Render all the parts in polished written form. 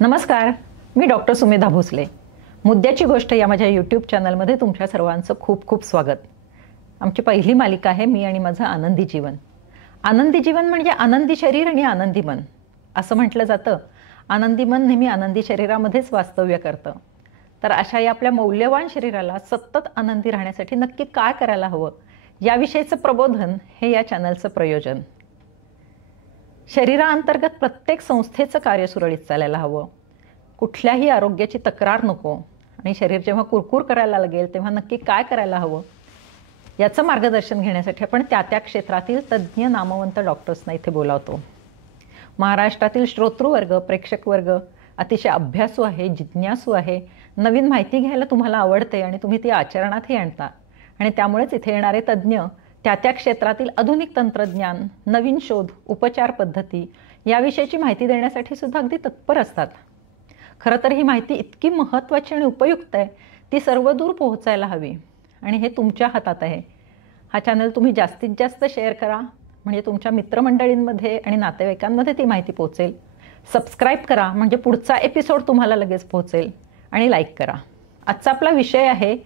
नमस्कार, मी डॉक्टर सुमेधा भोसले. मुद्द्याची गोष्ट या माझ्या यूट्यूब चॅनलमध्ये तुमच्या सर्वांचं खूप खूप स्वागत. आमची पहिली मालिका आहे मी आणि माझं आनंदी जीवन. आनंदी जीवन म्हणजे आनंदी शरीर आणि आनंदी मन असं म्हटलं जातं. आनंदी मन नेहमी आनंदी शरीरामध्येच वास्तव्य करतं. तर अशा या आपल्या मौल्यवान शरीराला सतत आनंदी राहण्यासाठी नक्की काय करायला हवं याविषयीचं प्रबोधन हे या चॅनलचं प्रयोजन. शरीराअंतर्गत प्रत्येक संस्थेचं कार्य सुरळीत चालायला हवं. कुठल्याही आरोग्याची तक्रार नको आणि शरीर जेव्हा कुरकुर करायला लागेल तेव्हा नक्की काय करायला हवं याचं मार्गदर्शन घेण्यासाठी आपण त्या त्या क्षेत्रातील तज्ज्ञ नामवंत डॉक्टर्सना इथे बोलावतो. महाराष्ट्रातील श्रोतृवर्ग, प्रेक्षक वर्ग अतिशय अभ्यासू आहे, जिज्ञासू आहे. नवीन माहिती घ्यायला तुम्हाला आवडते आणि तुम्ही ती आचरणातही आणता आणि त्यामुळेच इथे येणारे तज्ज्ञ त्या त्या क्षेत्रातील आधुनिक तंत्रज्ञान, नवीन शोध, उपचार पद्धती याविषयीची माहिती देण्यासाठी सुद्धा अगदी तत्पर असतात. खरं तर ही माहिती इतकी महत्त्वाची आणि उपयुक्त आहे, ती सर्वदूर पोहोचायला हवी आणि हे तुमच्या हातात आहे. हा चॅनल तुम्ही जास्तीत जास्त शेअर करा म्हणजे तुमच्या मित्रमंडळींमध्ये आणि नातेवाईकांमध्ये ती माहिती पोहोचेल. सबस्क्राईब करा म्हणजे पुढचा एपिसोड तुम्हाला लगेच पोहोचेल आणि लाईक करा. आजचा आपला विषय आहे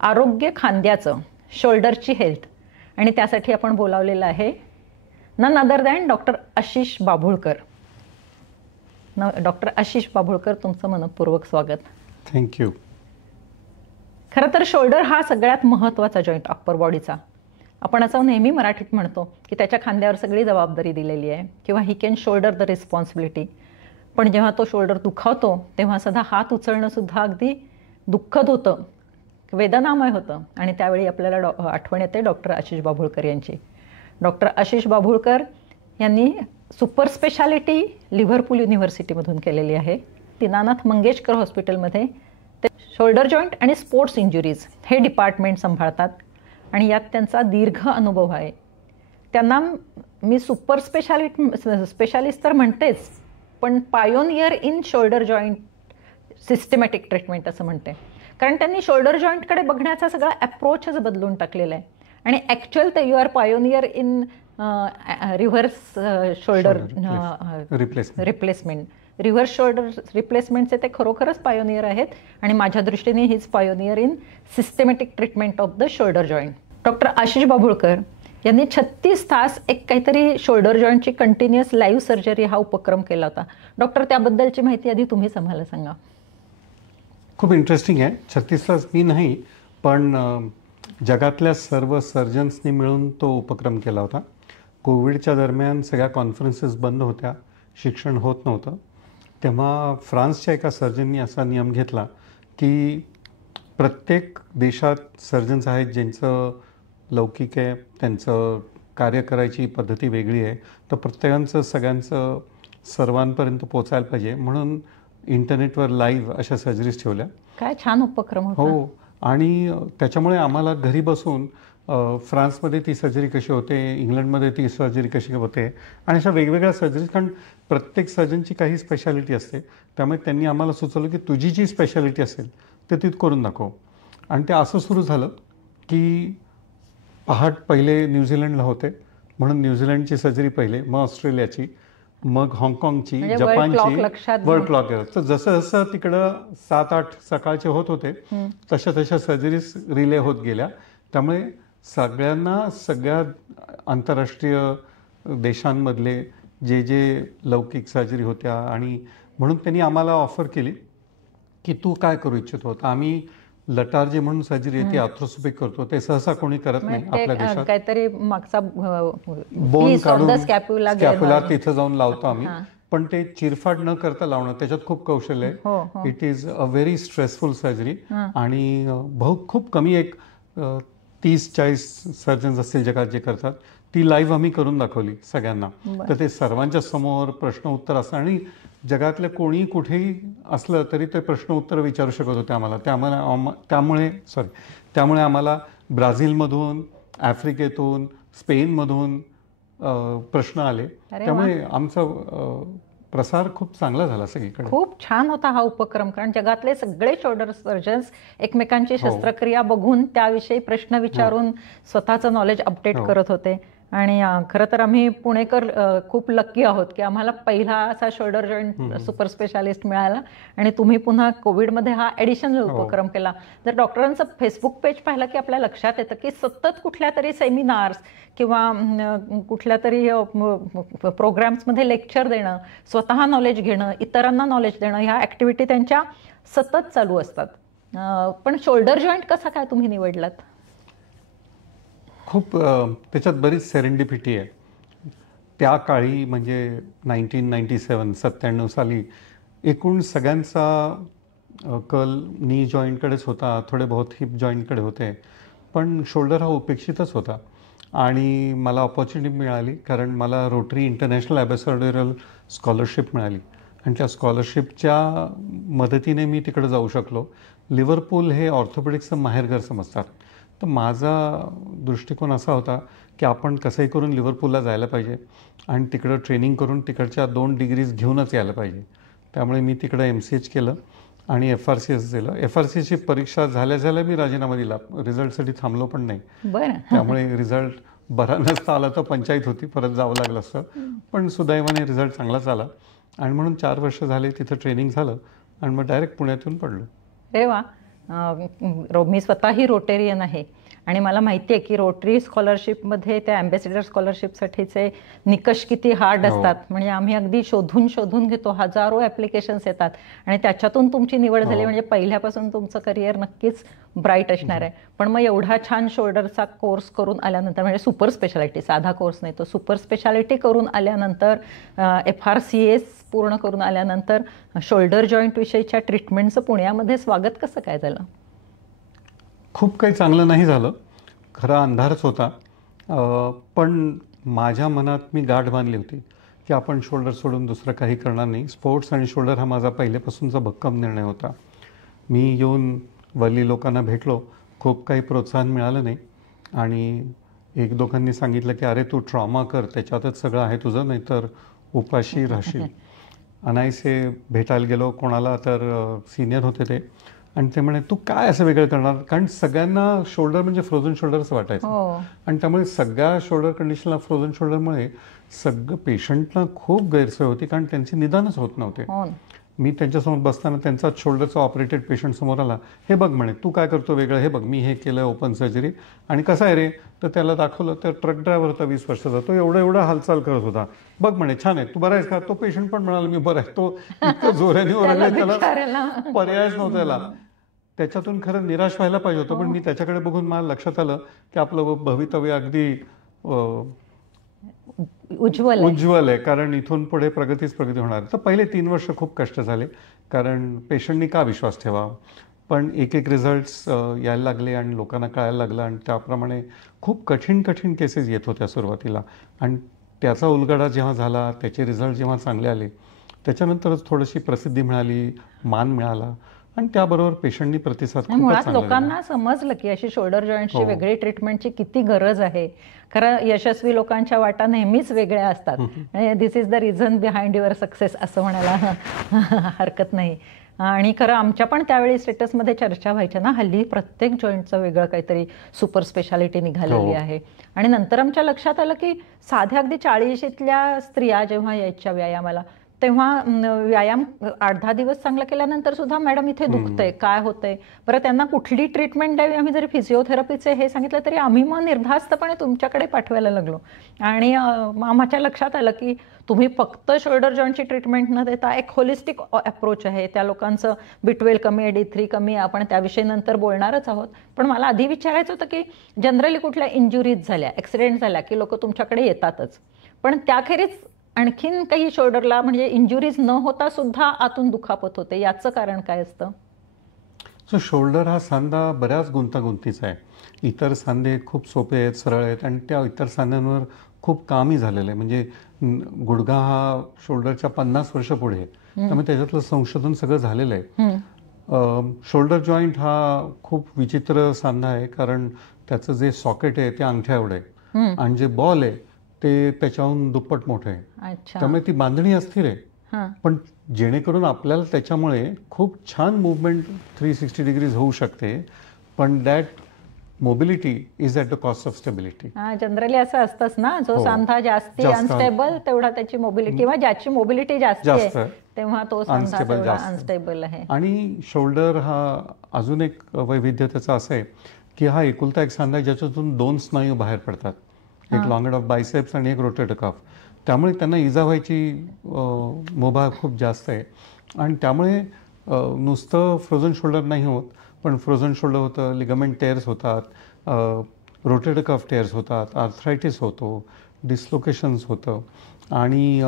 आरोग्य खांद्याचं, शोल्डरची हेल्थ. आणि त्यासाठी आपण बोलावलेलं आहे none other than doctor Ashish Babhulkar. Doctor Ashish Babhulkar, तुमचं मनपूर्वक स्वागत. थँक्यू. खरं तर शोल्डर हा सगळ्यात महत्त्वाचा जॉईंट अप्पर बॉडीचा. आपण असं नेहमी मराठीत म्हणतो की त्याच्या खांद्यावर सगळी जबाबदारी दिलेली आहे किंवा he can shoulder the responsibility. पण जेव्हा तो शोल्डर दुखावतो तेव्हा सध्या हात उचलणं सुद्धा अगदी दुःखद होतं, वेदनामय होतं. आणि त्यावेळी आपल्याला आठवण येते डॉक्टर आशिष बाभुळकर यांची. डॉक्टर आशिष बाभुळकर यांनी सुपर स्पेशालिटी लिव्हरपूल युनिव्हर्सिटीमधून केलेली आहे. दीनानाथ मंगेशकर हॉस्पिटलमध्ये ते शोल्डर जॉईंट आणि स्पोर्ट्स इंजुरीज हे डिपार्टमेंट सांभाळतात आणि यात त्यांचा दीर्घ अनुभव आहे. त्यांना मी सुपर स्पेशालिस्ट तर म्हणतेच, पण pioneer in shoulder joint systematic treatment असं म्हणते. कारण त्यांनी शोल्डर जॉईंटकडे बघण्याचा सगळा अप्रोचच बदलून टाकलेला आहे. आणि ॲक्च्युअल ते you are pioneer in reverse shoulder replacement. Reverse shoulder रिप्लेसमेंटचे ते खरोखरच पायोनियर आहेत आणि माझ्या दृष्टीने हीच pioneer in systematic treatment of the shoulder joint. Doctor Ashish Babhulkar यांनी 36 तास एक काहीतरी शोल्डर जॉईंटची कंटिन्युअस लाईव्ह सर्जरी हा उपक्रम केला होता. डॉक्टर, त्याबद्दलची माहिती आधी तुम्हीच आम्हाला सांगा. खूप इंटरेस्टिंग आहे. 36 तास मी नाही, पण जगातल्या सर्व सर्जन्सनी मिळून तो उपक्रम केला होता. कोविडच्या दरम्यान सगळ्या कॉन्फरन्सेस बंद होत्या, शिक्षण होत नव्हतं. तेव्हा फ्रान्सच्या एका सर्जननी असा नियम घेतला की प्रत्येक देशात सर्जन्स आहेत ज्यांचं लौकिक आहे, त्यांचं कार्य करायची पद्धती वेगळी आहे, तर प्रत्येकांचं सगळ्यांचं सर्वांपर्यंत पोचायला पाहिजे म्हणून इंटरनेटवर लाईव्ह अशा सर्जरीज ठेवल्या. काय छान उपक्रम होता. हो. आणि त्याच्यामुळे आम्हाला घरी बसून फ्रान्समध्ये ती सर्जरी कशी होते, इंग्लंडमध्ये ती सर्जरी कशी होते आणि अशा वेगवेगळ्या सर्जरीज, कारण प्रत्येक सर्जनची काही स्पेशालिटी असते. त्यामुळे त्यांनी आम्हाला सुचवलं की तुझी जी स्पेशालिटी असेल ते ती करून दाखव. आणि ते असं सुरू झालं की पहाट पहिले न्यूझीलंडला होते म्हणून न्यूझीलंडची सर्जरी पहिले, मग ऑस्ट्रेलियाची, मग हाँगकाँगची, जपानची, वर्ल्ड क्लॉक. तर जसं जसं तिकडं 7-8 सकाळचे होत होते तशा तशा सर्जरीज रिले होत गेल्या. त्यामुळे सगळ्यांना सगळ्या आंतरराष्ट्रीय देशांमधले जे जे लौकिक सर्जरी होत्या आणि म्हणून त्यांनी आम्हाला ऑफर केली की तू काय करू इच्छितो. तर आम्ही लटार्जी म्हणून सर्जरी आहे ती आर्थ्रोस्कोपिक करतो. ते सहसा कोणी करत नाही आपल्या देशात. काहीतरी मागचा बोन काढून स्कॅप्युला तिथं जाऊन लावतो आम्ही, पण ते चिरफाड न करता लावणं त्याच्यात खूप कौशल्य आहे. It is a very stressful surgery आणि खूप कमी एक 30-40 सर्जन्स असतील जगात जे करतात. ती लाईव्ह आम्ही करून दाखवली सगळ्यांना. तर ते सर्वांच्या समोर प्रश्न उत्तर असतं आणि जगातल्या कोणी कुठेही असलं तरी ते प्रश्न उत्तर विचारू शकत होते आम्हाला. त्यामुळे आम्हाला ब्राझीलमधून, आफ्रिकेतून, स्पेनमधून प्रश्न आले. त्यामुळे आमचा प्रसार खूप चांगला झाला सगळीकडे. खूप छान होता हा उपक्रम, कारण जगातले सगळे शोल्डर सर्जन्स एकमेकांची शस्त्रक्रिया बघून त्याविषयी प्रश्न विचारून स्वतःचं नॉलेज अपडेट करत होते. आणि खरं तर आम्ही पुणेकर खूप लक्की आहोत की आम्हाला पहिला असा शोल्डर जॉईंट सुपर स्पेशालिस्ट मिळाला आणि तुम्ही पुन्हा कोविडमध्ये हा ॲडिशनल उपक्रम केला. जर डॉक्टरांचं फेसबुक पेज पाहिलं की आपल्या लक्षात येतं की सतत कुठल्या तरी सेमिनार्स किंवा कुठल्या तरी प्रोग्राम्समध्ये लेक्चर देणं, स्वतः नॉलेज घेणं, इतरांना नॉलेज देणं, ह्या ॲक्टिव्हिटी त्यांच्या सतत चालू असतात. पण शोल्डर जॉईंट कसा काय तुम्ही निवडलात? खूप त्याच्यात बरीच सेरेंडिपिटी आहे. त्या काळी म्हणजे 1997 साली एकूण सगळ्यांचा कल नी जॉईंटकडेच होता, थोडे बहुत हिप जॉईंटकडे होते, पण शोल्डर हा उपेक्षितच होता. आणि मला ऑपॉर्च्युनिटी मिळाली कारण मला रोटरी इंटरनॅशनल ॲम्बॅसॅडोरियल स्कॉलरशिप मिळाली आणि त्या स्कॉलरशिपच्या मदतीने मी तिकडे जाऊ शकलो. लिव्हरपूल हे ऑर्थोपेडिक्सचं माहेरघर समजतात. तर माझा दृष्टिकोन असा होता की आपण कसंही करून लिव्हरपूलला जायला पाहिजे आणि तिकडं ट्रेनिंग करून तिकडच्या 2 डिग्रीज घेऊनच यायला पाहिजे. त्यामुळे मी तिकडं MCH केलं आणि FRCS दिलं. FRCSची परीक्षा झाल्या मी राजीनामा दिला. रिझल्टसाठी थांबलो पण नाही. बरं. त्यामुळे रिझल्ट बरा नसता आला तर पंचायत होती, परत जावं लागलं असतं. पण सुदैवाने रिझल्ट चांगलाच आला आणि म्हणून 4 वर्ष झाले तिथं ट्रेनिंग झालं आणि मग डायरेक्ट पुण्यातून पडलो. अरे वा. मी स्वतःही रोटेरियन आहे आणि मला माहिती आहे की रोटरी स्कॉलरशिपमध्ये त्या ॲम्बॅसेडर स्कॉलरशिपसाठीचे निकष किती हार्ड असतात. म्हणजे आम्ही अगदी शोधून घेतो, हजारो ॲप्लिकेशन्स येतात आणि त्याच्यातून तुमची निवड झाली म्हणजे पहिल्यापासून तुमचं करिअर नक्कीच ब्राईट असणार आहे. पण मग एवढा छान शोल्डरचा कोर्स करून आल्यानंतर, म्हणजे सुपर स्पेशालिटी, साधा कोर्स नाही तो, सुपर स्पेशालिटी करून आल्यानंतर, FRCS पूर्ण करून आल्यानंतर शोल्डर जॉईंट विषयीच्या ट्रीटमेंटचं पुण्यामध्ये स्वागत कसं काय झालं? खूप काही चांगलं नाही झालं, खरा अंधारच होता. पण माझ्या मनात मी गाठ बांधली होती की आपण शोल्डर सोडून दुसरं काही करणार नाही. स्पोर्ट्स आणि शोल्डर हा माझा पहिल्यापासूनचा भक्कम निर्णय होता. मी येऊन वल्ली लोकांना भेटलो, खूप काही प्रोत्साहन मिळालं नाही आणि 1-2 सांगितलं की अरे तू ट्रॉमा कर, त्याच्यातच सगळं आहे तुझं, नाहीतर उपाशी राहशील. अनायसे भेटायला गेलो कोणाला, तर सिनियर होते ते आणि ते म्हणे तू काय असं वेगळं करणार, कारण सगळ्यांना शोल्डर म्हणजे फ्रोझन शोल्डरच वाटायचं. आणि त्यामुळे सगळ्या शोल्डर कंडिशनला फ्रोझन शोल्डरमुळे सगळं पेशंटला खूप गैरसोय होती कारण त्यांचे निदानच होत नव्हते. मी त्यांच्यासमोर बसताना त्यांचाच शोल्डरचा ऑपरेटेड पेशंट समोर आला. हे बघ म्हणे तू काय करतो वेगळं, हे बघ मी हे केलं ओपन सर्जरी. आणि कसं आहे रे, तर त्याला दाखवलं तर ट्रक ड्रायव्हर होता 20 वर्षाचा, तो एवढा हालचाल करत होता. बघ म्हणे छान आहे, तू बरा आहेस का? तो पेशंट पण म्हणाला मी बरा आहे. तो इतकं जोराने ओरडला, त्याला पर्यायच नव्हता त्याला. त्याच्यातून खरं निराश व्हायला पाहिजे होतं, पण मी त्याच्याकडे बघून मला लक्षात आलं की आपलं भवितव्य अगदी उज्ज्वल आहे, कारण इथून पुढे प्रगती होणार. तर पहिले 3 वर्ष खूप कष्ट झाले, कारण पेशंटनी का विश्वास ठेवा. पण एक रिझल्ट्स यायला लागले आणि लोकांना कळायला लागलं आणि त्याप्रमाणे खूप कठीण केसेस येत होत्या सुरुवातीला. आणि त्याचा उलगडा जेव्हा झाला, त्याचे रिझल्ट जेव्हा चांगले आले, त्याच्यानंतरच थोडीशी प्रसिद्धी मिळाली, मान मिळाला आणि त्याबरोबर पेशंटनी प्रतिसाद खूपच मुळात चांगला लोकांना समजलं की अशी शोल्डर जॉईंटची वेगळी ट्रीटमेंटची किती गरज आहे. खरं यशस्वी लोकांच्या वाटा नेहमीच वेगळ्या असतात. This is the reason behind your success असं म्हणायला हरकत नाही. आणि खरं आमच्या पण त्यावेळी स्टेटसमध्ये चर्चा व्हायच्या ना, हल्ली प्रत्येक जॉईंटचं वेगळं काहीतरी सुपर स्पेशालिटी निघालेली आहे. आणि नंतर आमच्या लक्षात आलं की साध्या अगदी 40शीतल्या स्त्रिया जेव्हा यायच्या व्यायामाला, तेव्हा व्यायाम 8-10 दिवस चांगला केल्यानंतर सुद्धा मॅडम इथे दुखतंय, काय होतंय, बरं त्यांना कुठली ट्रीटमेंट द्यावी, आम्ही जरी फिजिओथेरपीचे हे सांगितलं तरी आम्ही मग निर्धास्तपणे तुमच्याकडे पाठवायला लागलो. आणि आमच्या लक्षात आलं की तुम्ही फक्त शोल्डर जॉईंटची ट्रीटमेंट न देता एक होलिस्टिक अप्रोच आहे. त्या लोकांचं B12 कमी आहे, D3 कमी आहे, आपण त्याविषयी नंतर बोलणारच आहोत. पण मला आधी विचारायचं होतं की जनरली कुठल्या इंजुरीज झाल्या, ॲक्सिडेंट झाल्या की लोक तुमच्याकडे येतातच, पण त्याखेरीज आणखीन काही शोल्डरला म्हणजे इंजुरीज न होता सुद्धा आतून दुखापत होते, याचं कारण काय असतं? सो शोल्डर हा सांधा बऱ्याच गुंतागुंतीचा आहे. इतर सांधे खूप सोपे आहेत, सरळ आहेत आणि त्या इतर सांध्यांवर खूप कामही झालेलं आहे. म्हणजे गुडघा हा शोल्डरच्या 50 वर्ष पुढे आहे, त्यामुळे त्याच्यातलं संशोधन सगळं झालेलं आहे. शोल्डर जॉईंट हा खूप विचित्र सांधा आहे, कारण त्याचं जे सॉकेट आहे ते अंगठ्या एवढं आहे आणि जे बॉल आहे ते त्याच्याहून दुप्पट मोठं आहे. त्यामुळे ती बांधणी अस्थिर आहे, पण जेणेकरून आपल्याला त्याच्यामुळे खूप छान मुवमेंट 360 डिग्रीज होऊ शकते. पण that mobility is at the cost of stability. Generally असं असतंच ना, जो हो. सांधा जास्ती जास्त अनस्टेबल तेवढा त्याची मोबिलिटी, किंवा ज्याची मोबिलिटी जास्ती जास्त आहे आहे, तेव्हा तो सांधा अनस्टेबल तेवढा जास्त. अनस्टेबल आहे. आणि शोल्डर हा अजून एक वैविध्य त्याचं असं आहे की हा एकुलता एक सांधा आहे ज्याच्यातून 2 स्नायू बाहेर पडतात, एक लॉंगेट ऑफ बायसेप्स आणि एक रोटेटर कफ. त्यामुळे त्यांना इजा व्हायची मुभा खूप जास्त आहे. आणि त्यामुळे नुसतं फ्रोझन शोल्डर नाही होत, पण फ्रोझन शोल्डर होतं, लिगामेंट टेअर्स होतात, रोटेटर कफ टेअर्स होतात, आर्थरायटिस होतो, डिस्लोकेशन्स होतं आणि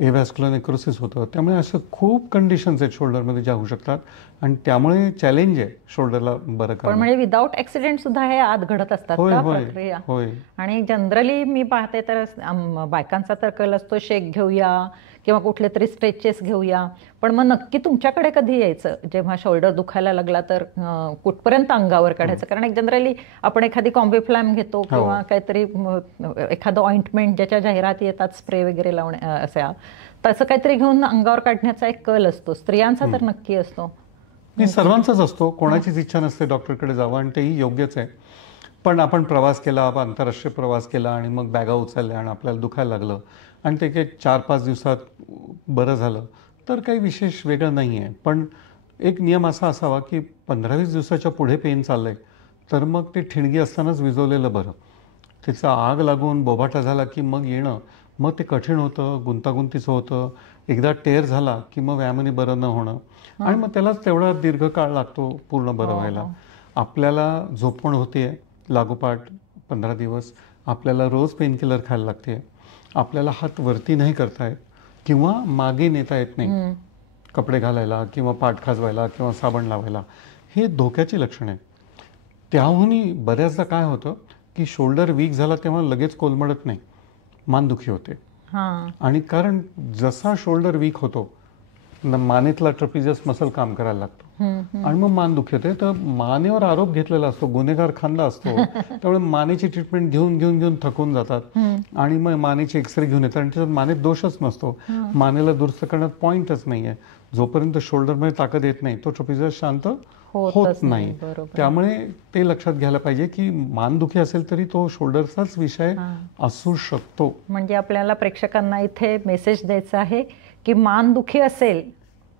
एव्हॅस्क्युलर नेक्रोसिस होतं. त्यामुळे असं खूप कंडिशन्स आहेत शोल्डरमध्ये ज्या होऊ शकतात आणि त्यामुळे चॅलेंज आहे शोल्डरला बरं पण करणं. म्हणजे विदाऊट ऍक्सिडेंट सुद्धा हे आत घडत असतात होय का होय प्रक्रिया? होय. आणि जनरली मी पाहते तर बायकांचा तर कल असतो शेक घेऊया किंवा कुठले तरी स्ट्रेचेस घेऊया, पण मग नक्की तुमच्याकडे कधी यायचं जेव्हा शोल्डर दुखायला लागला तर कुठपर्यंत अंगावर काढायचं? कारण एक जनरली आपण एखादी कॉम्बिफ्लॅम घेतो किंवा काहीतरी एखादं ऑइंटमेंट ज्याच्या जाहिराती येतात, स्प्रे वगैरे लावणे अशा, तसं काहीतरी घेऊन अंगावर काढण्याचा एक कल असतो. स्त्रियांचा तर नक्की असतो. नाही, सर्वांचाच असतो. कोणाचीच इच्छा नसते डॉक्टरकडे जावं आणि तेही योग्यच आहे. पण आपण प्रवास केला, आंतरराष्ट्रीय प्रवास केला आणि मग बॅगा उचलल्या आणि आपल्याला दुखायला लागलं आणि ते काही 4-5 दिवसात बरं झालं तर काही विशेष वेगळं नाही आहे. पण एक नियम असा असावा की 15-20 दिवसाच्या पुढे पेन चाललंय तर मग ते ठिणगी असतानाच विझवलेलं बरं. त्याचा आग लागून बोभाटा झाला की मग येणं, मग ते कठीण होतं, गुंतागुंतीचं होतं. एकदा टेअर झाला की मग व्यायामाने बरं न होणं आणि मग त्यालाच तेवढा दीर्घकाळ लागतो पूर्ण बरं व्हायला. आपल्याला झोपण होते लागोपाठ 15 दिवस, आपल्याला रोज पेनकिलर खायला लागते, आपल्याला हात वरती नाही करता येत किंवा मागे नेता येत नाही कपडे घालायला किंवा पाठ खाजवायला किंवा साबण लावायला. हे धोक्याची लक्षणं आहेत. त्याहूनही बऱ्याचदा काय होतं की शोल्डर वीक झाला तेव्हा लगेच कोलमडत नाही, मानदुखी होते. आणि कारण जसा शोल्डर वीक होतो मानेतला ट्रॅपिजियस मसल काम करायला लागतो आणि मग मान दुखी होते. तर मानेवर आरोप घेतलेला असतो, गुन्हेगार खांदा असतो, त्यामुळे मानेची ट्रीटमेंट घेऊन घेऊन घेऊन थकून जातात आणि मग मानेचे एक्सरे घेऊन येतात आणि त्याच्यात मानेत दोषच नसतो. मानेला दुरुस्त करण्यात पॉईंटच नाही आहे. जोपर्यंत शोल्डरमध्ये ताकद येत नाही तो ट्रॅपिजियस शांत होत नाही. त्यामुळे ते लक्षात घ्यायला पाहिजे की मानदुखी असेल तरी तो शोल्डरचाच विषय असू शकतो. म्हणजे आपल्याला प्रेक्षकांना इथे मेसेज द्यायचा आहे की मानदुखी असेल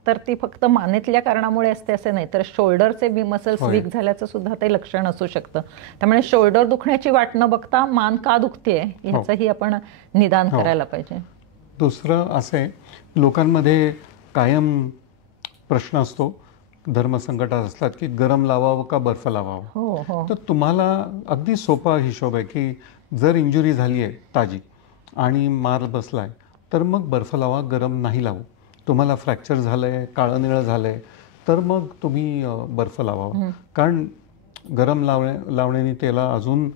तर ती फक्त मानेतल्या कारणामुळे असते असं नाही, तर शोल्डरचे मसल्स वीक झाल्याचं सुद्धा ते लक्षण असू शकतं. त्यामुळे शोल्डर दुखण्याची वाट न बघता मान का दुखतेय ह्याचंही आपण निदान करायला पाहिजे. दुसरं असं आहे, लोकांमध्ये कायम प्रश्न असतो, धर्मसंकटात असतात की गरम लावावं का बर्फ लावावं. तर तुम्हाला अगदी सोपा हिशोब आहे की जर इंजुरी झाली आहे ताजी आणि मार बसलाय तर मग बर्फ लावा, गरम नाही लावू. तुम्हाला फ्रॅक्चर झालंय, काळं निळं झालंय तर मग तुम्ही बर्फ लावावं. कारण गरम लावण्याने त्याला अजून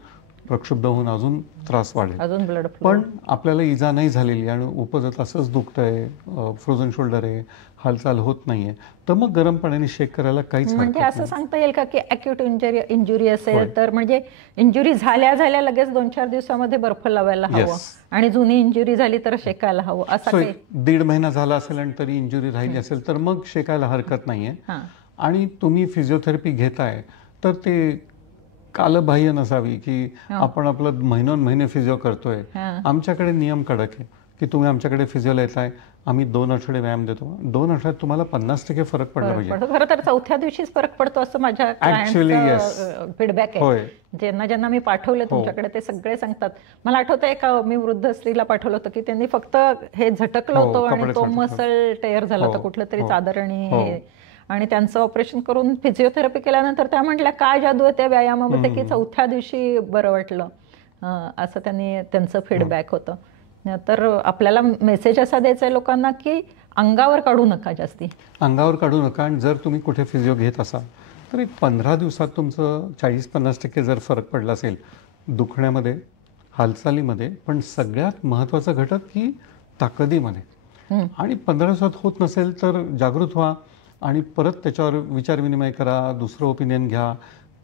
प्रक्षुब्ध होऊन अजून त्रास वाढेल. अजून ब्लड पण आपल्याला इजा नाही झालेली आणि उपजत असंच दुखतंय, फ्रोझन शोल्डर आहे, हालचाल होत नाहीये, तर मग गरम पाण्याने शेक करायला काहीच म्हणजे असं सांगता येईल का की अॅक्यूट इंजुरी असेल तर म्हणजे इंजुरी झाल्या लगेच 2-4 दिवसामध्ये बर्फ लावायला हवं आणि जुनी इंजुरी झाली तर शेकायला हवं असं काही? 1.5 महिना झाला असेल आणि तरी इंजुरी राहिली असेल तर मग शेकायला हरकत नाहीये. आणि तुम्ही फिजिओथेरपी घेताय तर ते कालबाह्य नसावी की आपण आपलं महिने फिजिओ करतोय. आमच्याकडे नियम कडक आहे की तुम्ही आमच्याकडे फिजिओला येताय, आम्ही 2 आठवडे व्यायाम देतो, 2 आठवड्यात तुम्हाला 50% फरक पडला पाहिजे. खरं तर 4थ्या दिवशीच फरक पडतो असं माझ्या क्लायंटचं फीडबॅक आहे. ज्यांना मी पाठवले तुमच्याकडे ते सगळे सांगतात. मला आठवतंय का मी वृद्ध स्त्रीला पाठवलं होतं की त्यांनी फक्त हे झटकलं होतं आणि तो मसल टेअर झाला होता कुठलं तरी चादरणी, आणि त्यांचं ऑपरेशन करून फिजिओथेरपी केल्यानंतर त्या म्हटल्या काय जादू आहे त्या व्यायामामध्ये की 4थ्या दिवशी बरं वाटलं, असं त्यांचं फीडबॅक होतं. तर आपल्याला मेसेज असा द्यायचा आहे लोकांना की अंगावर काढू नका, जास्ती अंगावर काढू नका. आणि जर तुम्ही कुठे फिजिओ घेत असाल तर एक 15 दिवसात तुमचं 40-50% जर फरक पडला असेल दुखण्यामध्ये, हालचालीमध्ये, पण सगळ्यात महत्त्वाचा घटक की ताकदीमध्ये. आणि 15 दिवसात होत नसेल तर जागृत व्हा आणि परत त्याच्यावर विचारविनिमय करा, दुसरं ओपिनियन घ्या.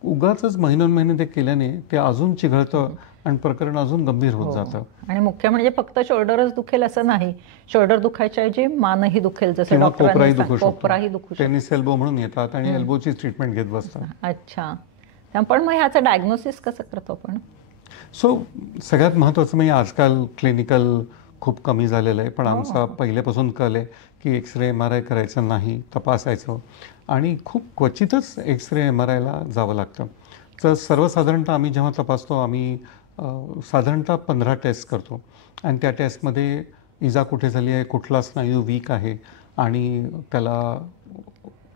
उगाच महिनोन ते केल्याने ते अजून चिघळतं आणि प्रकरण अजून गंभीर होत जातं. आणि मुख्य म्हणजे फक्त शोल्डरच दुखेल असं नाही, शोल्डर दुखायच्या ऐवजी मानही दुखेल, जसं कोपराही दुखू शकतो. टेनिस एल्बो म्हणून येतात आणि एल्बोची ट्रीटमेंट घेत बसतात. अच्छा, पण मग ह्याचं डायग्नोसिस कसं करतो आपण? सो सगळ्यात महत्त्वाचं म्हणजे आजकाल क्लिनिकल खूप कमी झालेलं आहे, पण आमचा पहिल्यापासून कल आहे की एक्सरे MRI करायचं नाही, तपासायचं, आणि खूप क्वचितच एक्सरे MRIला जावं लागतं. तर सर्वसाधारणतः आम्ही जेव्हा तपासतो आम्ही साधारणतः 15 टेस्ट करतो, आणि त्या टेस्टमध्ये इजा कुठे झाली आहे, कुठला स्नायू वीक आहे, आणि त्याला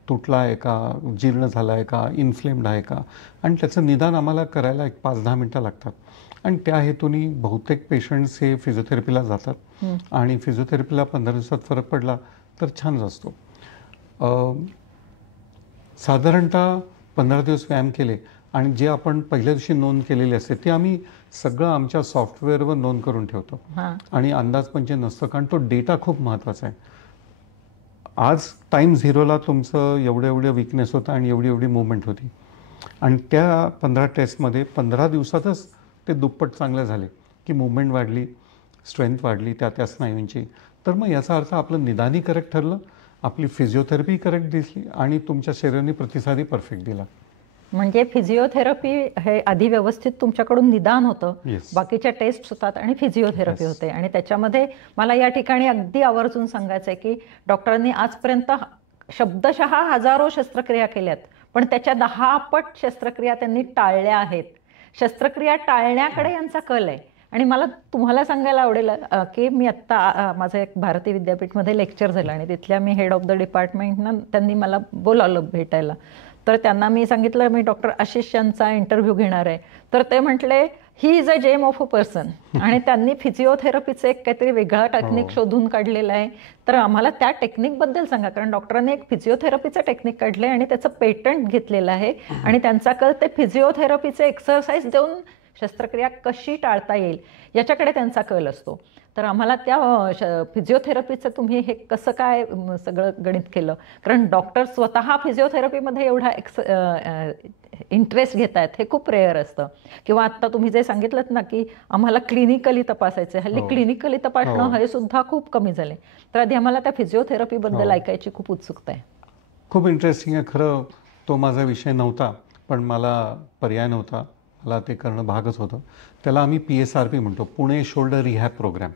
तुटला आहे का, जीर्ण झाला आहे का, इन्फ्लेम्ड आहे का, आणि त्याचं निदान आम्हाला करायला एक 5-10 मिनटं लागतात. आणि त्या हेतूने बहुतेक पेशंट्स हे फिजिओथेरपीला जातात, आणि फिजिओथेरपीला 15 दिवसात फरक पडला तर छानच असतो. साधारणतः 15 दिवस व्यायाम केले आणि जे आपण पहिल्या दिवशी नोंद केलेली असते ते आम्ही सगळं आमच्या सॉफ्टवेअरवर नोंद करून ठेवतो, आणि अंदाजपंच नसतं, कारण तो डेटा खूप महत्त्वाचा आहे. आज टाईम 0ला तुमचं एवढं विकनेस होतं आणि एवढी मुवमेंट होती, आणि त्या 15 टेस्टमध्ये 15 दिवसातच ते दुप्पट चांगले झाले की मुवमेंट वाढली, स्ट्रेंथ वाढली त्या स्नायूंची. तर मग याचा अर्थ आपलं निदानही करेक्ट ठरलं, आपली फिजिओथेरपी करेक्ट दिसली, आणि तुमच्या शरीराने प्रतिसादही परफेक्ट दिला. म्हणजे फिजिओथेरपी हे आधी व्यवस्थित तुमच्याकडून निदान होतं, बाकीच्या टेस्ट होतात आणि फिजिओथेरपी होते. आणि त्याच्यामध्ये मला या ठिकाणी अगदी आवर्जून सांगायचं आहे की डॉक्टरांनी आजपर्यंत शब्दशः हजारो शस्त्रक्रिया केल्यात, पण त्याच्या 10 पट शस्त्रक्रिया त्यांनी टाळल्या आहेत. शस्त्रक्रिया टाळण्याकडे यांचा कल आहे. आणि मला तुम्हाला सांगायला आवडेल की मी आत्ता माझं एक भारती विद्यापीठमध्ये लेक्चर झालं, आणि तिथल्या मी हेड ऑफ द डिपार्टमेंटनं त्यांनी मला बोलावलं भेटायला. तर त्यांना मी सांगितलं मी डॉक्टर आशिष यांचा इंटरव्ह्यू घेणार आहे. तर ते म्हटले he is a gem of a person, आणि त्यांनी फिजिओथेरपीचं एक काहीतरी वेगळा टेक्निक शोधून काढलेलं आहे. तर आम्हाला त्या टेक्निकबद्दल सांगा, कारण डॉक्टरांनी एक फिजिओथेरपीचं टेक्निक काढलं आहे आणि त्याचं पेटंट घेतलेलं आहे, आणि त्यांचा कल ते फिजिओथेरपीचे एक्सरसाइज देऊन शस्त्रक्रिया कशी टाळता येईल याच्याकडे त्यांचा कल असतो. तर आम्हाला त्या फिजिओथेरपीचं तुम्ही हे कसं काय सगळं गणित केलं, कारण डॉक्टर स्वतः फिजिओथेरपीमध्ये एवढा इंटरेस्ट घेत आहेत हे खूप रेअर असतं. किंवा आत्ता तुम्ही जे सांगितलं ना की आम्हाला क्लिनिकली तपासायचं, हल्ली क्लिनिकली तपासणं हे सुद्धा खूप कमी झाले. तर आधी आम्हाला त्या फिजिओथेरपीबद्दल ऐकायची खूप उत्सुकता आहे. खूप इंटरेस्टिंग आहे. खरं तो माझा विषय नव्हता, पण मला पर्याय नव्हता, मला ते करणं भागच होतं. त्याला आम्ही PSRP म्हणतो, पुणे शोल्डर रिहॅब प्रोग्राम.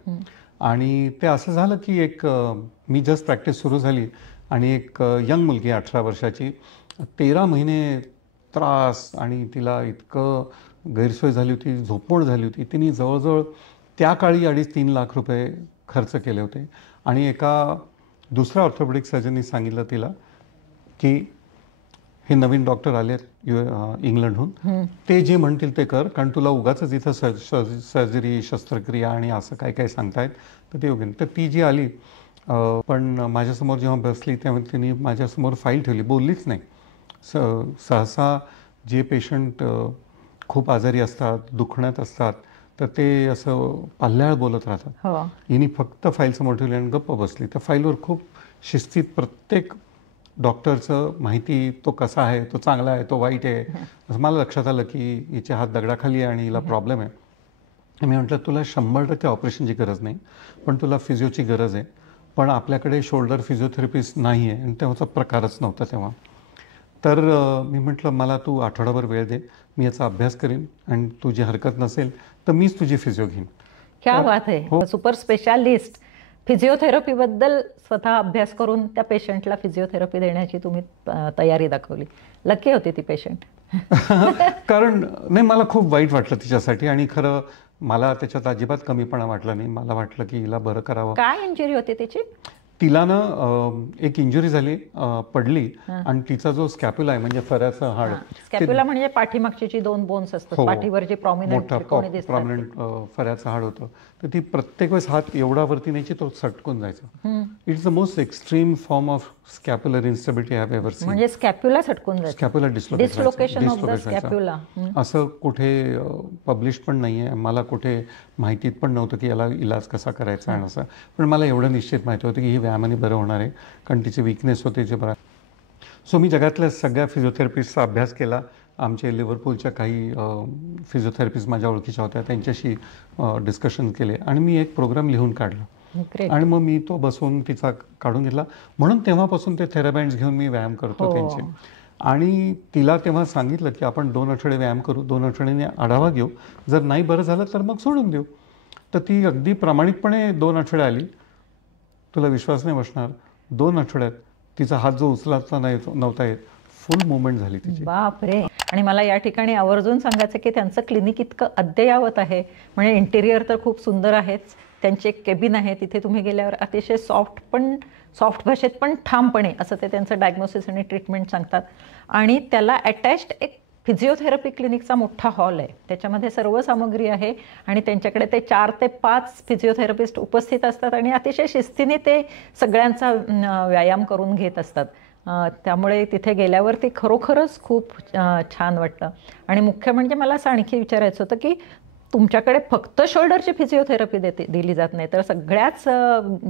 आणि ते असं झालं की एक मी जस्ट प्रॅक्टिस सुरू झाली, आणि एक यंग मुलगी 18 वर्षाची, 13 महिने त्रास, आणि तिला इतकं गैरसोय झाली होती, झोपमोड झाली होती. तिने जवळजवळ त्या काळी 2.5-3 लाख रुपये खर्च केले होते. आणि एका दुसऱ्या ऑर्थोपेडिक सर्जननी सांगितलं तिला की हे नवीन डॉक्टर आले इंग्लंडहून, ते जे म्हणतील ते कर, कारण तुला उगाच इथं सर्जरी, शस्त्रक्रिया आणि असं काय काय सांगतायत, तर ते योग्य नाही. तर ती जी आली, पण माझ्यासमोर जेव्हा बसली तेव्हा तिने माझ्यासमोर फाईल ठेवली, बोललीच नाही. सहसा जे पेशंट खूप आजारी असतात, दुखण्यात असतात, तर ते असं पाल्ल्याळ बोलत राहतात. हिने फक्त फाईल समोर ठेवली आणि गप्प बसली. त्या फाईलवर खूप शिस्तीत प्रत्येक डॉक्टरचं माहिती, तो कसा आहे, तो चांगला आहे, तो वाईट आहे, असं मला लक्षात आलं की हिचे हात दगडाखाली आहे आणि हिला प्रॉब्लेम आहे. मी म्हटलं तुला 100% ऑपरेशनची गरज नाही, पण तुला फिजिओची गरज आहे. पण आपल्याकडे शोल्डर फिजिओथेरपिस्ट नाही आहे, आणि त्याचा प्रकारच नव्हता तेव्हा. तर मी म्हटलं मला तू आठवडाभर वेळ दे, मी याचा अभ्यास करीन, आणि तुझी हरकत नसेल तर मीच तुझी फिजिओ घेईन. क्या बात आहे. सुपर स्पेशालिस्ट फिजिओथेरपीबद्दल स्वतः अभ्यास करून त्या पेशंटला फिजिओथेरपी देण्याची तुम्ही तयारी दाखवली. लकी होती ती पेशंट. कारण नाही, मला खूप वाईट वाटलं तिच्यासाठी, आणि खरं मला त्याच्यात अजिबात कमीपणा वाटला नाही. मला वाटलं की हिला बरं करावं. काय इंजुरी होती तिची? तिला ना एक इंजुरी झाली, पडली, आणि तिचा जो स्कॅप्युला आहे म्हणजे फऱ्याचं हाड, स्कॅप्युला म्हणजे पाठीमागची जी 2 बोन्स असतात, पाठीवर जे प्रॉमिनंट फऱ्याचं हाड होतं. तर ती प्रत्येक वेळेस हात एवढा वरती न्यायची, तो सटकून जायचा. It's the most extreme form of scapular instability I have ever seen. म्हणजे स्कॅप्युला सटकून जायचं, scapula dislocation of the scapula. असं कुठे पब्लिश पण नाहीये, मला कुठे माहितीत पण नव्हतं की याला इलाज कसा करायचा आणि असं. पण मला एवढं निश्चित माहिती होतं की ही व्यायामाने बरं होणार आहे, कारण तिचे विकनेस होते जे बरं. सो मी जगातल्या सगळ्या फिजिओथेरपिस्टचा अभ्यास केला. आमचे लिव्हरपूलच्या काही फिजिओथेरपिस्ट माझ्या ओळखीच्या होत्या, त्यांच्याशी डिस्कशन केले, आणि मी एक प्रोग्राम लिहून काढला. आणि मग मी तो बसून तिचा काढून घेतला. म्हणून तेव्हापासून ते थेराबँड्स घेऊन मी व्यायाम करतो त्यांचे. आणि तिला तेव्हा सांगितलं की आपण 2 आठवडे व्यायाम करू, 2 आठवड्यांनी आढावा घेऊ, जर नाही बरं झालं तर मग सोडून देऊ. तर ती अगदी प्रामाणिकपणे 2 आठवडे आली. तुला विश्वास नाही बसणार, 2 आठवड्यात तिचा हात जो उचलाचा नव्हता येत, फुल मुवमेंट झाली तिची. बापरे. आणि मला या ठिकाणी आवर्जून सांगायचं की त्यांचं क्लिनिक इतकं अद्ययावत आहे, म्हणजे इंटेरियर तर खूप सुंदर आहेच. त्यांची एक केबिन आहे, तिथे तुम्ही गेल्यावर अतिशय सॉफ्ट भाषेत पण ठामपणे असं ते त्यांचं डायग्नोसिस आणि ट्रीटमेंट सांगतात. आणि त्याला अटॅच्ड एक फिजिओथेरपी क्लिनिकचा मोठा हॉल आहे, त्याच्यामध्ये सर्व सामग्री आहे आणि त्यांच्याकडे ते 4 ते 5 फिजिओथेरपिस्ट उपस्थित असतात आणि अतिशय शिस्तीने ते सगळ्यांचा व्यायाम करून घेत असतात. त्यामुळे तिथे गेल्यावरती खरोखरच खूप छान वाटतं. आणि मुख्य म्हणजे मला असं आणखी विचारायचं होतं की तुमच्याकडे फक्त शोल्डरची फिजिओथेरपी दिली जात नाही, तर सगळ्याच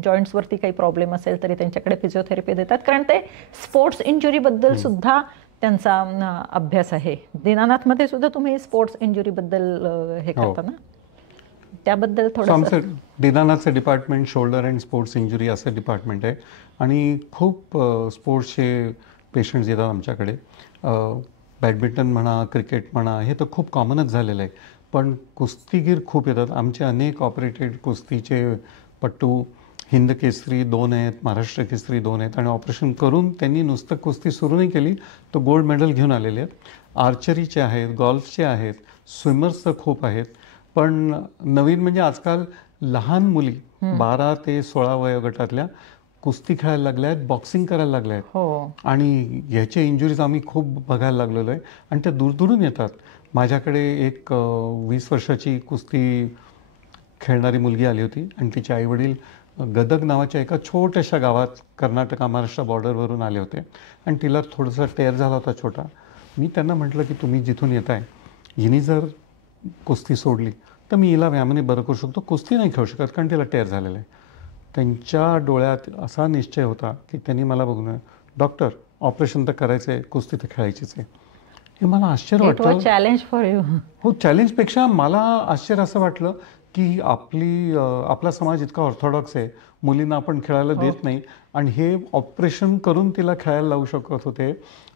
जॉईंट्सवरती काही प्रॉब्लेम असेल तरी त्यांच्याकडे फिजिओथेरपी देतात, कारण ते स्पोर्ट्स इंजुरीबद्दल सुद्धा त्यांचा अभ्यास आहे. दीनानाथमध्ये सुद्धा तुम्ही स्पोर्ट्स इंजुरीबद्दल हे करता ना, त्याबद्दल थोडं. आमचं दीनानाथचं department shoulder and sports injury असं डिपार्टमेंट आहे आणि खूप स्पोर्ट्सचे पेशंट्स येतात आमच्याकडे. बॅडमिंटन म्हणा, क्रिकेट म्हणा, हे तर खूप कॉमनच झालेलं आहे, पण कुस्तीगीर खूप येतात. आमचे अनेक ऑपरेटेड कुस्तीचे पट्टू, हिंद केसरी 2 आहेत, महाराष्ट्र केसरी 2 आहेत आणि ऑपरेशन करून त्यांनी नुसतं कुस्ती सुरू नाही केली, तो गोल्ड मेडल घेऊन आलेले आहेत. आर्चरीचे आहेत, गॉल्फचे आहेत, स्विमर्सचं खूप आहेत. पण नवीन म्हणजे आजकाल लहान मुली 12 ते 16 वयोगटातल्या कुस्ती खेळायला लागल्या आहेत, बॉक्सिंग करायला लागल्या आहेत. आणि ह्याचे इंजुरीज आम्ही खूप बघायला लागलेलो आहे आणि त्या दूरदूरून येतात. माझ्याकडे एक 20 वर्षाची कुस्ती खेळणारी मुलगी आली होती आणि तिचे आईवडील गदग नावाच्या एका छोट्याशा गावात कर्नाटक महाराष्ट्र बॉर्डरवरून आले होते आणि तिला थोडासा टेअर झाला होता छोटा. मी त्यांना म्हटलं की तुम्ही जिथून येत आहे, हिने जर कुस्ती सोडली तर मी हिला व्यायामाने बरं करू शकतो, कुस्ती नाही खेळू शकत कारण तिला टेअर झालेला आहे. त्यांच्या डोळ्यात असा निश्चय होता की त्यांनी मला बघून, डॉक्टर ऑपरेशन तर करायचं आहे, कुस्ती तर खेळायचीच आहे. हे मला आश्चर्य वाटलं. Challenge for you. हो, चॅलेंजपेक्षा मला आश्चर्य असं वाटलं की आपला समाज इतका ऑर्थोडॉक्स आहे, मुलींना आपण खेळायला देत नाही आणि हे ऑपरेशन करून तिला खेळायला लावू शकत होते.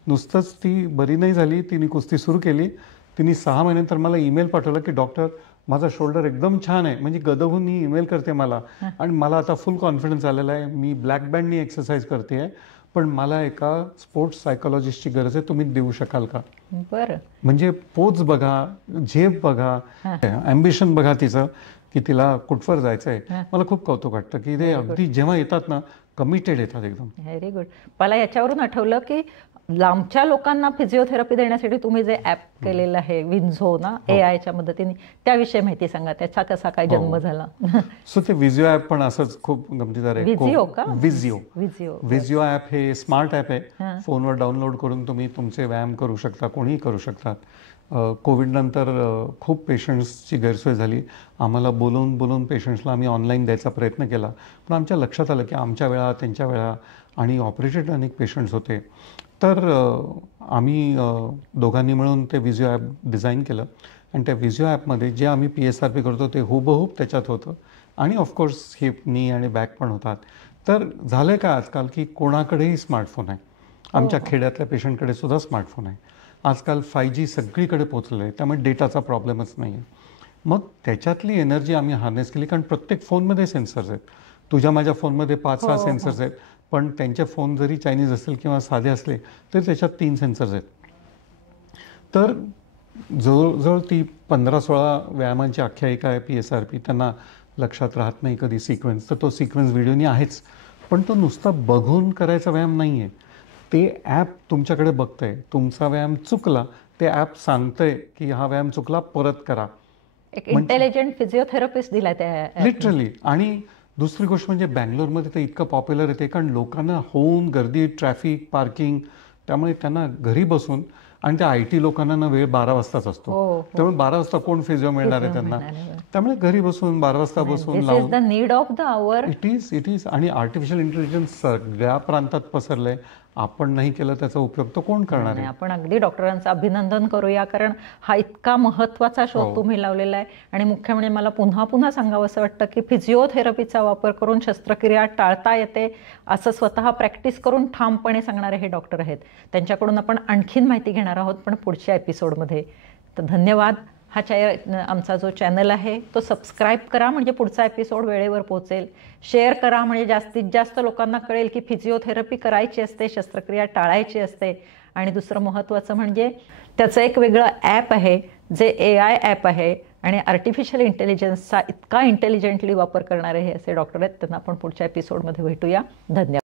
नुसतंच ती बरी नाही झाली, तिने कुस्ती सुरू केली. तिने 6 महिन्यानंतर मला ईमेल पाठवला की डॉक्टर माझा शोल्डर एकदम छान आहे. म्हणजे गदगहून ही ईमेल करते मला आणि मला आता फुल कॉन्फिडन्स आलेला आहे. मी ब्लॅक बँडनी एक्सरसाइज करते आहे, पण मला एका स्पोर्ट्स सायकोलॉजिस्टची गरज आहे, तुम्ही देऊ शकाल का? बरं. म्हणजे पोच बघा, झेप बघा, ॲम्बिशन बघा तिचं की तिला कुठवर जायचं आहे. मला खूप कौतुक वाटतं की ते अगदी जेव्हा येतात ना, कमिटेड येतात एकदम. Very good. मला याच्यावरून आठवलं की लांबच्या लोकांना फिजिओथेरपी देण्यासाठी तुम्ही जे ॲप केलेलं आहे विन्झो ना, AIच्या मदतीने, त्याविषयी माहिती सांगा. त्याचा कसा काय जन्म झाला? सो ते विझिओ ॲप पण असंच खूप गमतीदार आहे. विझिओ ॲप हे स्मार्ट ॲप आहे, फोनवर डाउनलोड करून तुम्ही तुमचे व्यायाम करू शकता, कोणीही करू शकतात. कोविड नंतर खूप पेशंट्सची गैरसोय झाली. आम्हाला बोलून पेशंट्सला आम्ही ऑनलाईन द्यायचा प्रयत्न केला, पण आमच्या लक्षात आलं की आमच्या वेळा, त्यांच्या वेळा आणि ऑपरेटेड अनेक पेशंट्स होते. तर आम्ही दोघांनी मिळून ते विझिओ ॲप डिझाईन केलं आणि त्या विझिओ ॲपमध्ये जे आम्ही PSRP करतो ते हुबहूब त्याच्यात होतं आणि ऑफकोर्स हिप, नी आणि बॅक पण होतात. तर झालं आहे का आजकाल की कोणाकडेही स्मार्टफोन आहे. आमच्या खेड्यातल्या पेशंटकडे सुद्धा स्मार्टफोन आहे. आजकाल 5G सगळीकडे पोचलेलं आहे, त्यामुळे डेटाचा प्रॉब्लेमच नाही आहे. मग त्याच्यातली एनर्जी आम्ही हार्नेस केली, कारण प्रत्येक फोनमध्ये सेन्सर्स आहेत. तुझ्या माझ्या फोनमध्ये 5-6 सेन्सर्स आहेत, पण त्यांचे फोन जरी चायनीज असतील किंवा साधे असले तरी त्याच्यात 3 सेन्सर्स आहेत. तर जवळजवळ ती 15-16 व्यायामांची आख्यायिका आहे PSRP. त्यांना लक्षात राहत नाही कधी सिक्वेन्स, तर तो सिक्वेन्स व्हिडिओनी आहेच, पण तो नुसता बघून करायचा व्यायाम नाही आहे. ते ॲप तुमच्याकडे बघतंय, तुमचा व्यायाम चुकला, ते ॲप सांगतंय की हा व्यायाम चुकला, परत करा. एक इंटेलिजंट फिजिओथेरपिस्ट दिला त्या लिटरली. आणि दुसरी गोष्ट म्हणजे बँगलोरमध्ये तर इतकं पॉप्युलर येते कारण लोकांना होऊन गर्दी, ट्रॅफिक, पार्किंग, त्यामुळे त्यांना घरी बसून, आणि त्या IT लोकांना ना वेळ 12 वाजताच असतो, त्यामुळे 12 वाजता कोण फिजिओ मिळणार आहे त्यांना. त्यामुळे घरी बसून 12 वाजता बसून दिस इज लावून the need of the hour. It is आणि आर्टिफिशियल इंटेलिजन्स सगळ्या प्रांतात पसरलंय. आपण नाही केलं त्याचा उपयोग तर कोण करणार नाही, आहे? आपण अगदी डॉक्टरांचं अभिनंदन करूया, कारण हा इतका महत्त्वाचा शोध हो. तुम्ही लावलेला आहे. आणि मुख्य म्हणजे मला पुन्हा पुन्हा सांगावं असं वाटतं की फिजिओथेरपीचा वापर करून शस्त्रक्रिया टाळता येते असं स्वतः प्रॅक्टिस करून ठामपणे सांगणारे हे डॉक्टर आहेत. त्यांच्याकडून आपण आणखीन माहिती घेणार आहोत, पण पुढच्या एपिसोडमध्ये. तर धन्यवाद. हा आमचा जो चॅनल आहे तो सबस्क्राईब करा, म्हणजे पुढचा एपिसोड वेळेवर पोहोचेल. शेअर करा, म्हणजे जास्तीत जास्त लोकांना कळेल की फिजिओथेरपी करायची असते, शस्त्रक्रिया टाळायची असते. आणि दुसरं महत्त्वाचं म्हणजे त्याचं एक वेगळं ॲप आहे, जे AI ॲप आहे आणि आर्टिफिशियल इंटेलिजन्सचा इतका इंटेलिजंटली वापर करणारे हे असे डॉक्टर आहेत. त्यांना आपण पुढच्या एपिसोडमध्ये भेटूया. धन्यवाद.